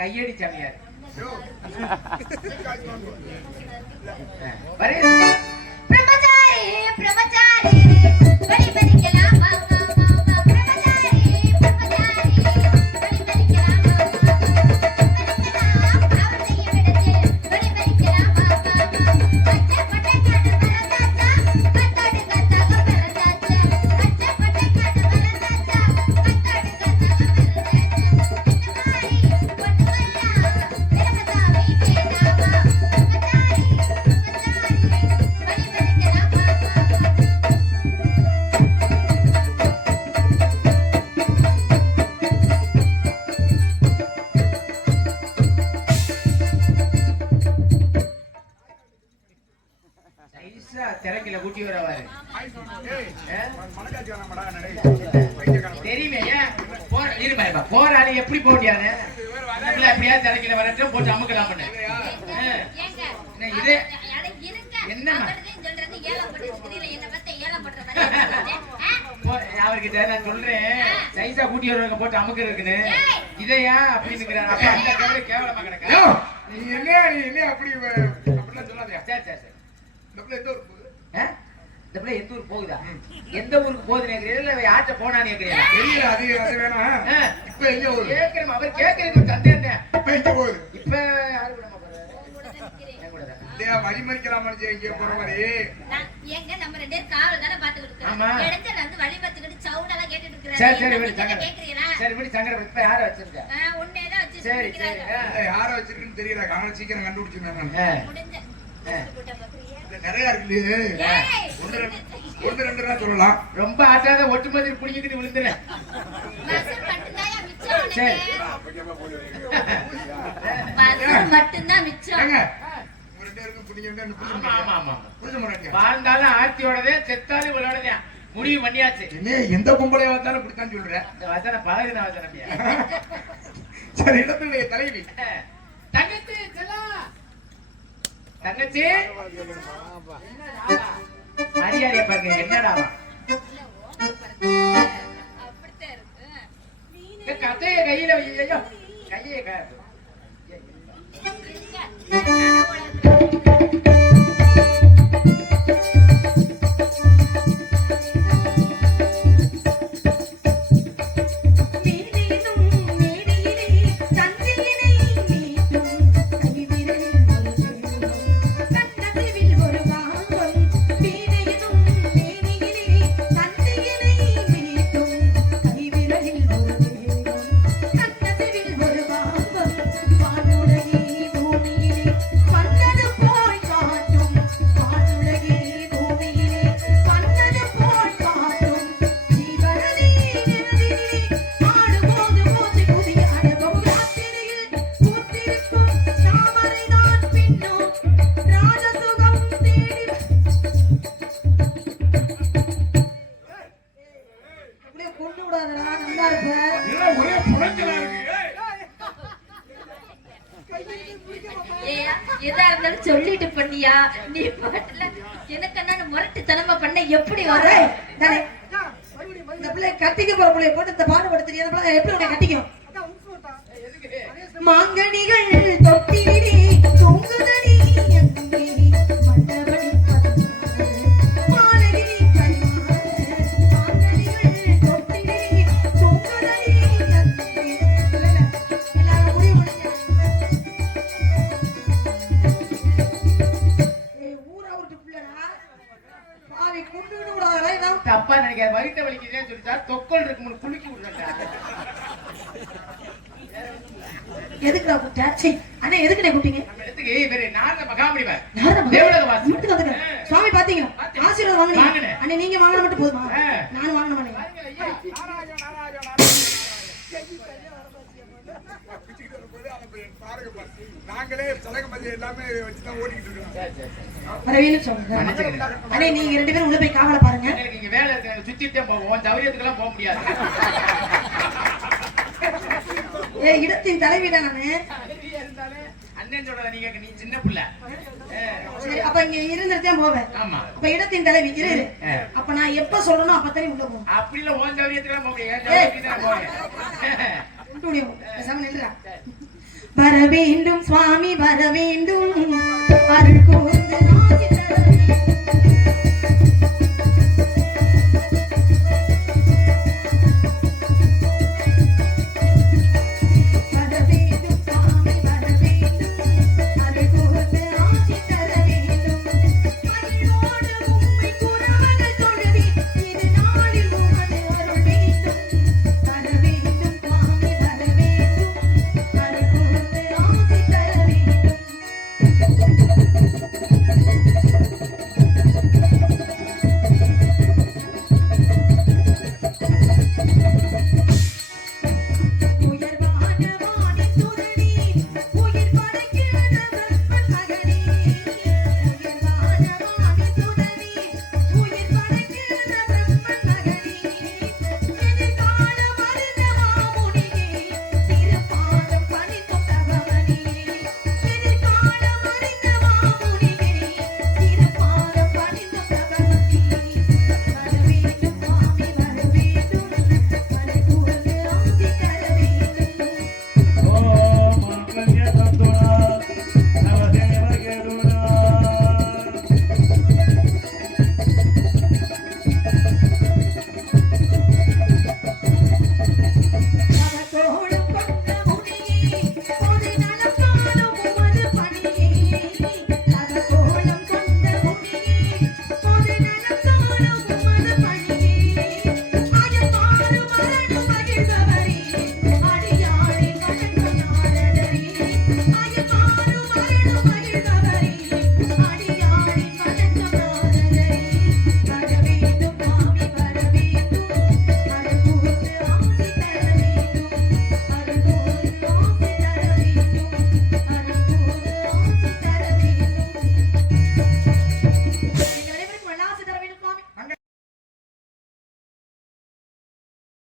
கையடி சாமியார் பிரம்மச்சாரி பிரம்மச்சாரி படி படிக்கலாம் திரைக்கில கூட்டி வரவாரு தெரியுமே போராளி எப்படி போட்டியானு அப்படியா திரைக்கில வரட்டும் போட்டு அமுக்கலாம் இது என்ன அவர்கிட்ட நான் சொல்றேன் சைஸா கூட்டி வருவாங்க போட்டு அமுக்கு இருக்குன்னு இதையா அப்படின்னு அந்த கேவலமா கிடக்க நீ என்ன அப்படி அப்படிலாம் சொல்லாதயா. சரி சரி சரி இந்த பிள்ளை எந்த ஊருக்கு போகுது? இந்த பிள்ளை எந்த ஊருக்கு போகுதா? எந்த ஊருக்கு போகுதுன்னு கேக்குறீங்க இல்ல யார்ட்ட போனான்னு கேக்குறீங்க? தெரியல, அது வேணாம். இப்ப எங்க போகுது? கேக்குறேன், அவர் கேக்குறதுக்கு சந்தேகம். இப்ப எங்க போகுது? இப்ப யாரு கூட போறாரு? இல்லையா, வழிமறிக்கலாம் மனுஷன் எங்க போற மாதிரி. எங்க நம்ம ரெண்டு பேரும் காவல் தானே பாத்துக்கிட்டு இருக்கோம். இடத்துல வந்து வழி பாத்துக்கிட்டு சவுண்ட் எல்லாம் கேட்டுட்டு இருக்காரு. சரி சரி விடு சங்கர. கேக்குறீங்களா? சரி விடு சங்கர. இப்ப யாரை வச்சிருக்க? உன்னை தான் வச்சு சரி சரி. யாரை வச்சிருக்குன்னு தெரியல. காண சீக்கிரம் கண்டுபிடிச்சிருந்தேன் நான். முடிஞ்ச. நிறைய இருக்கு. ஒன்று ரெண்டு தான் சொல்லலாம். ரொம்ப ஆட்டாத ஒட்டுமதி புடிங்கிட்டு விழுந்துறேன். சரி. மட்டும்தான் மிச்சம். வாழ்ந்தாலும் ஆர்த்தியோடதே செத்தாலும் இவளோடதே முடிவு பண்ணியாச்சு. எந்த பொம்பளையா வந்தாலும் இப்படித்தான் சொல்றேன். வசன பழகுன வசனம். சரி, இடத்துல தலைவி தங்கச்சி தங்கச்சி மரியாதைய பாருங்க. என்னடா கதைய கையில கையை சொல்லிட்டு பண்ணியா நீ பாட்டுல எனக்கு நான் முரட்டுத்தனமா பண்ண எப்படி வர இந்த பிள்ளை கட்டிக்க போற பிள்ளைய போட்டு இந்த பாடுபடுத்த தெரியாத எப்படி உன்னை கட்டிக்கும்? மாங்கனிகள் தொட்டிடி தூங்குதடி தப்பா நினைக்காத. வயிற்ற வலிக்குதுன்னு சொல்லிட்டா தொக்கல் இருக்கு குளிக்கி விடுறா. எதுக்குடா கூப்பிட்ட? அண்ணா எதுக்குண்ணே கூப்பிட்டீங்க? நம்ம இடத்துக்கு வேற நாரத மகாமுனிவர் தேவலோகவாசி வீட்டுக்கு வந்துட்டேன். சுவாமி பாத்தீங்க ஆசீர்வாதம் வாங்குனீங்க. அண்ணே நீங்க வாங்கின மட்டும் போதுமா? நானும் வாங்கணும் பண்ணீங்க. நாங்களே சலகமதி எல்லாமே வச்சுதான் ஓடிக்கிட்டு இருக்கோம். வரவேன்னு சொல்லுங்க. அண்ணே நீங்க ரெண்டு பேரும் உள்ள போய் காவலை பாருங்க. நீங்க வேலை சுத்திட்டே போவோம். சௌரியத்துக்கெல்லாம் போக முடியாது. இடத்தின் தலைவிடா நானு. அண்ணன் சொல்றத நீ சின்ன பிள்ளை. சரி அப்ப இங்க இருந்துட்டே போவேன். ஆமா. அப்ப இடத்தின் தலைவி இரு. அப்ப நான் எப்ப சொல்லணும் அப்பதானே உள்ள போவோம். அப்படி இல்ல ஓன் சௌரியத்துக்கெல்லாம் போக முடியாது. முடியும். பேசாம நில்லுடா. வர வேண்டும் சுவாமி வர வேண்டும் அருள் கூர்ந்து